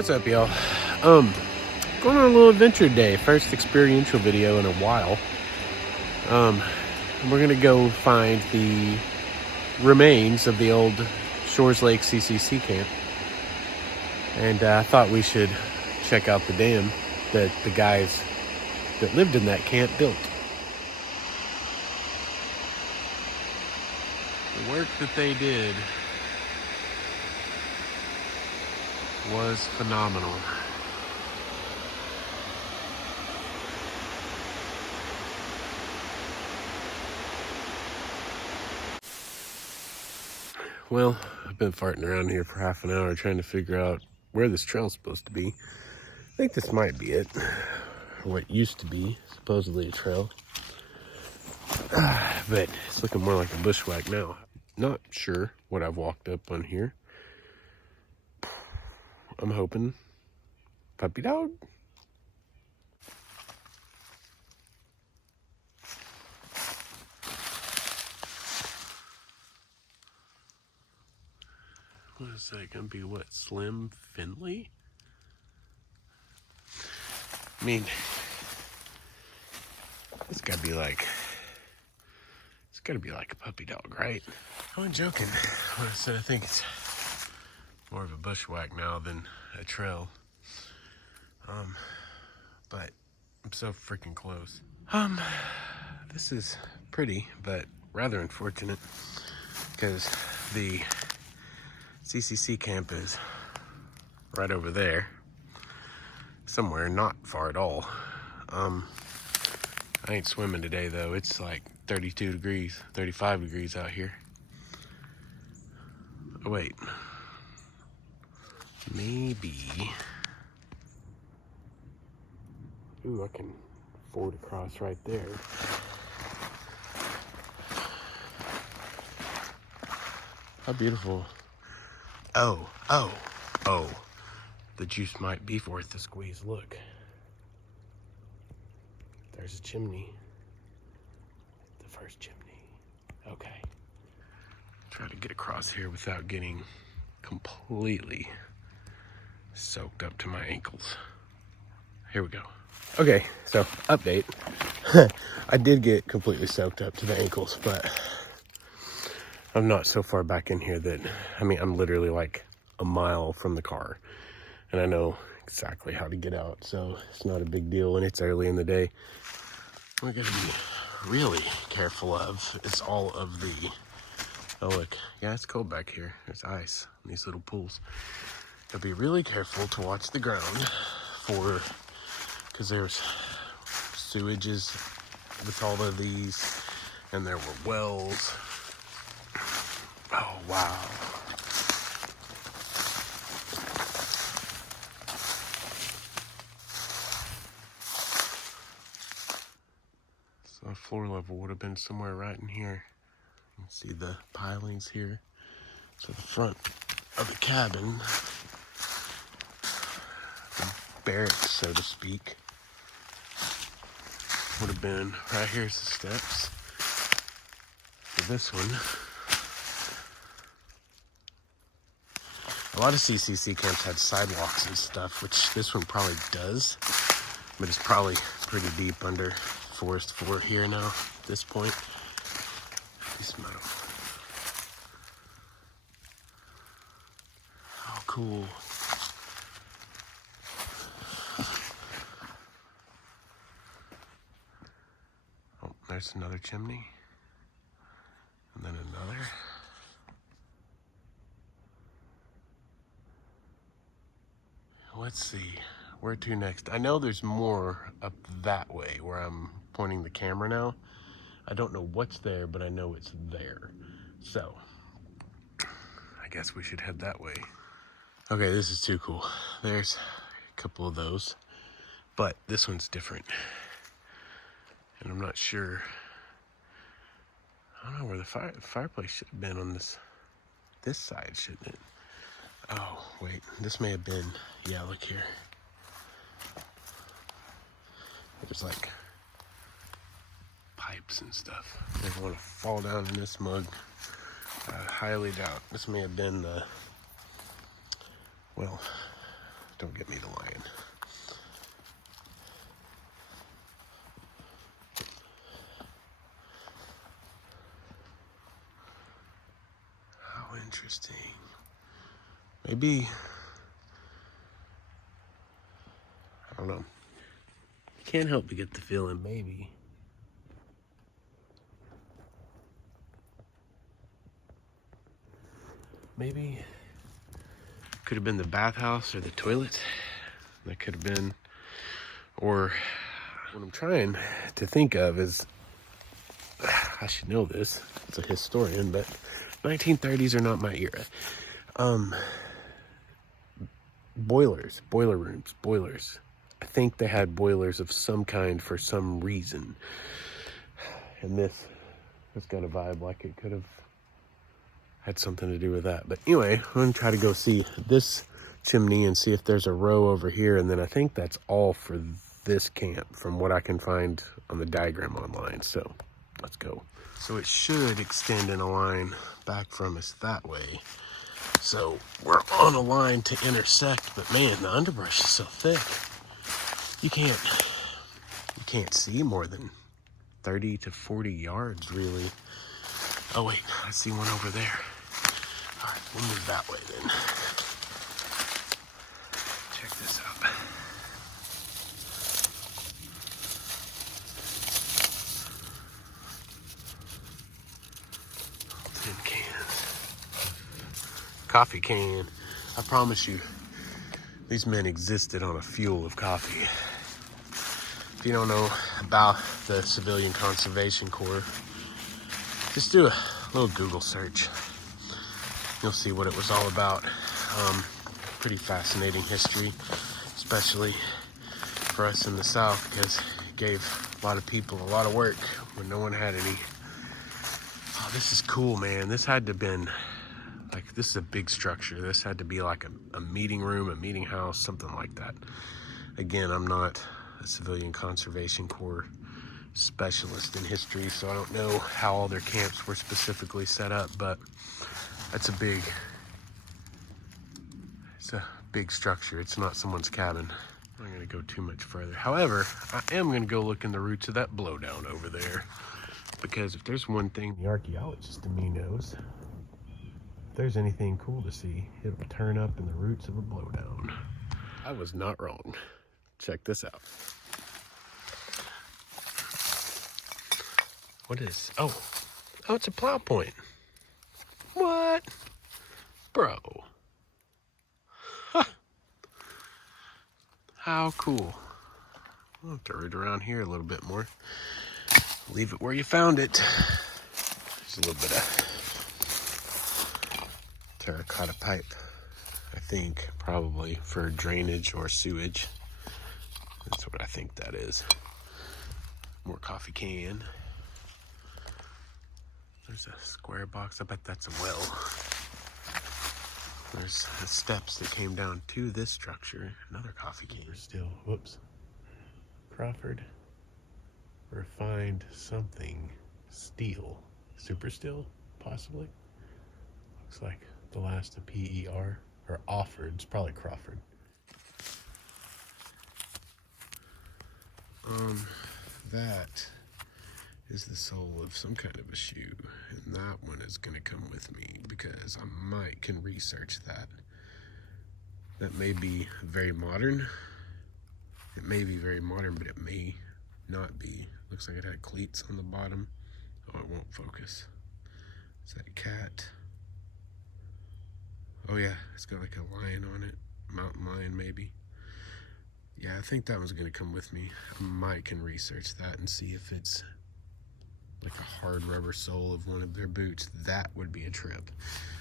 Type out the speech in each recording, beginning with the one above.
What's up, y'all? Going on a little adventure day. First experiential video in a while. We're gonna go find the remains of the old Shores Lake CCC camp. And I thought we should check out the dam that the guys that lived in that camp built. The work that they did was phenomenal. Well, I've been farting around here for half an hour trying to figure out where this trail's supposed to be. I think this might be it. Or what used to be, supposedly a trail. But it's looking more like a bushwhack now. Not sure what I've walked up on here. I'm hoping puppy dog. What is that gonna be? What, Slim Finley? I mean, it's gotta be like a puppy dog, right? I wasn't joking when I said I think it's more of a bushwhack now than a trail. But I'm so freaking close. This is pretty, but rather unfortunate because the CCC camp is right over there, somewhere not far at all. I ain't swimming today though. It's like 32 degrees, 35 degrees out here. Oh wait, maybe. Ooh, I can ford across right there. How beautiful. Oh. The juice might be worth the squeeze. Look. There's a chimney. The first chimney. Okay. Try to get across here without getting completely soaked up to my ankles. Here we go. Okay, so update. I did get completely soaked up to the ankles, but I'm not so far back in here that, I mean, I'm literally like a mile from the car and I know exactly how to get out, so it's not a big deal when it's early in the day. We're gonna be really careful of is all of the, oh look, yeah, it's cold back here. There's ice in these little pools. Gotta be really careful to watch the ground for, because there's sewages with all of these, and there were wells. Oh, wow. So floor level would have been somewhere right in here. You can see the pilings here. So the front of the cabin, the barracks, so to speak, would have been right here's the steps for this one. A lot of CCC camps had sidewalks and stuff, which this one probably does, but it's probably pretty deep under forest floor here now at this point. Smell. Oh, cool. Oh, there's another chimney. And then another. Let's see, where to next? I know there's more up that way where I'm pointing the camera now. I don't know what's there, but I know it's there. So, I guess we should head that way. Okay, this is too cool. There's a couple of those, but this one's different. And I'm not sure. I don't know where the fireplace should have been on this side, shouldn't it? Oh, wait, this may have been, yeah, look here. There's like pipes and stuff. Never want to fall down in this mug. I highly doubt. This may have been the, well, Don't get me the lion. How interesting. Maybe, I don't know. Can't help but get the feeling maybe could have been the bathhouse or the toilet. That could have been, or what I'm trying to think of is, I should know this, it's a historian, but 1930s are not my era. Boilers, boiler rooms, boilers. I think they had boilers of some kind for some reason. And this got a vibe like it could have had something to do with that. But anyway, I'm going to try to go see this chimney and see if there's a row over here. And then I think that's all for this camp from what I can find on the diagram online. So let's go. So it should extend in a line back from us that way. So we're on a line to intersect, but man, the underbrush is so thick. You can't see more than 30 to 40 yards really. Oh wait, I see one over there. All right, we'll move that way then. Check this out. Tin cans. Coffee can. I promise you, these men existed on a fuel of coffee. If you don't know about the Civilian Conservation Corps, just do a little Google search. You'll see what it was all about. Pretty fascinating history, especially for us in the South, because it gave a lot of people a lot of work when no one had any. Oh, this is cool, man. This had to have been, like, this is a big structure. This had to be like a meeting room, a meeting house, something like that. Again, I'm not a Civilian Conservation Corps specialist in history, so I don't know how all their camps were specifically set up, but it's a big structure. It's not someone's cabin. I'm not going to go too much further. However, I am going to go look in the roots of that blowdown over there, because if there's one thing the archaeologist in me knows, if there's anything cool to see, it'll turn up in the roots of a blowdown. I was not wrong. Check this out. What is, oh, it's a plow point. What? Bro. Huh. How cool. I'll have to root around here a little bit more. Leave it where you found it. There's a little bit of terracotta pipe, I think, probably for drainage or sewage. That's what I think that is. More coffee can. There's a square box. I bet that's a well. There's the steps that came down to this structure. Another coffee can. Still, whoops. Crawford. Refined something. Steel. Super steel, possibly. Looks like the last of PER. Or offered. It's probably Crawford. That is the sole of some kind of a shoe, and that one is going to come with me because I can research that. That may be very modern. It may be very modern, but it may not be. Looks like it had cleats on the bottom. Oh, it won't focus. Is that a cat? Oh yeah, it's got like a lion on it. Mountain lion, maybe. Yeah, I think that one's going to come with me. I can research that and see if it's like a hard rubber sole of one of their boots. That would be a trip.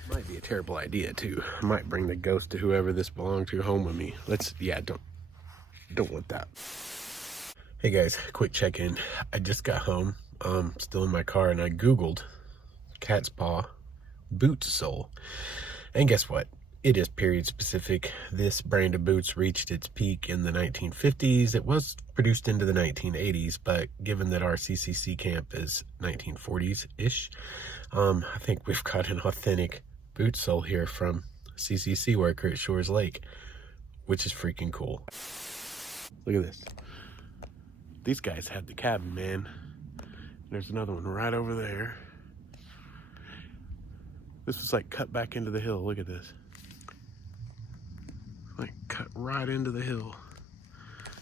Might be a terrible idea too. I might bring the ghost to whoever this belonged to home with me. Don't want that. Hey guys, quick check-in. I just got home, still in my car, and I Googled cat's paw boot sole. And guess what? It is period specific. This brand of boots reached its peak in the 1950s. It was produced into the 1980s, but given that our CCC camp is 1940s-ish, I think we've got an authentic boot sole here from a CCC worker at Shores Lake. which is freaking cool. Look at this. These guys had the cabin, man. There's another one right over there. This was like cut back into the hill. Look at this. Like cut right into the hill.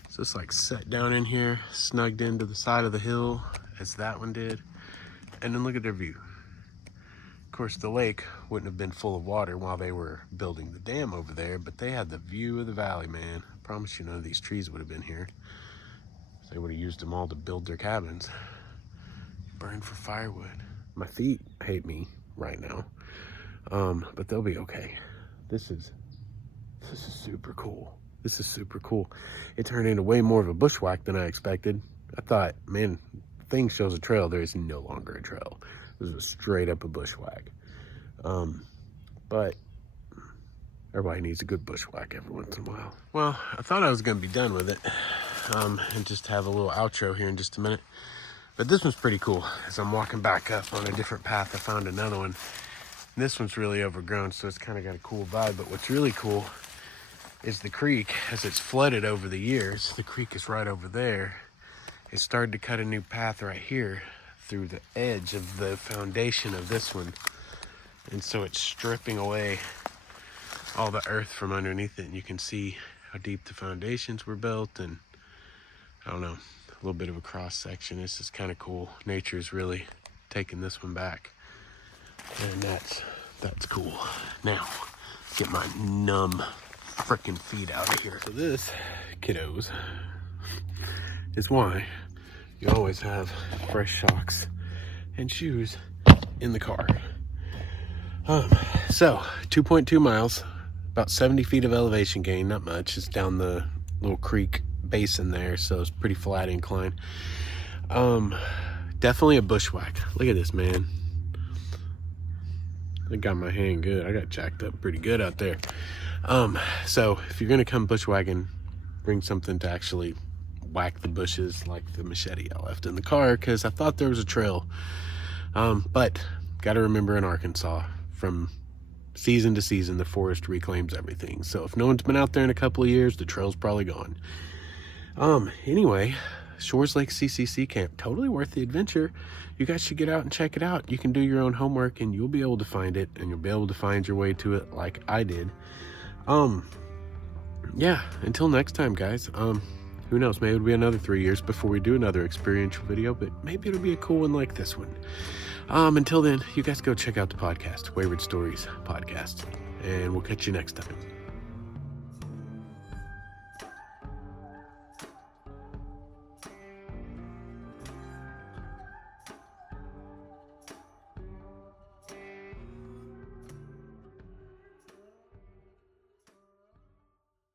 So it's like set down in here, snugged into the side of the hill as that one did. And then look at their view. Of course, the lake wouldn't have been full of water while they were building the dam over there, but they had the view of the valley, man. I promise you none of these trees would have been here. They would have used them all to build their cabins. Burn for firewood. My feet hate me right now, but they'll be okay. This is super cool. This is super cool. It turned into way more of a bushwhack than I expected. I thought, man, the thing shows a trail. There is no longer a trail. This was straight up a bushwhack. But everybody needs a good bushwhack every once in a while. Well, I thought I was going to be done with it and just have a little outro here in just a minute. But this one's pretty cool. As I'm walking back up on a different path, I found another one. And this one's really overgrown, so it's kind of got a cool vibe. But what's really cool is the creek, as it's flooded over the years, the creek is right over there. It started to cut a new path right here through the edge of the foundation of this one. And so it's stripping away all the earth from underneath it. And you can see how deep the foundations were built. And I don't know, a little bit of a cross section. This is kind of cool. Nature's really taking this one back. And that's cool. Now, get my numb freaking feet out of here. So this, kiddos, is why you always have fresh socks and shoes in the car. So 2.2 miles, about 70 feet of elevation gain, not much. It's down the little creek basin there, so it's pretty flat incline. Definitely a bushwhack. Look at this, man. I got my hand good. I got jacked up pretty good out there. So if you're gonna come bushwhacking, bring something to actually whack the bushes like the machete I left in the car, because I thought there was a trail. But gotta remember, in Arkansas, from season to season, the forest reclaims everything. So if no one's been out there in a couple of years, the trail's probably gone. Anyway, Shores Lake CCC camp, totally worth the adventure. You guys should get out and check it out. You can do your own homework and you'll be able to find it, and you'll be able to find your way to it like I did. Yeah, until next time, guys. Who knows, maybe it'll be another 3 years before we do another experiential video, but maybe it'll be a cool one like this one. Until then, you guys go check out the podcast, Wayward Stories podcast, and we'll catch you next time.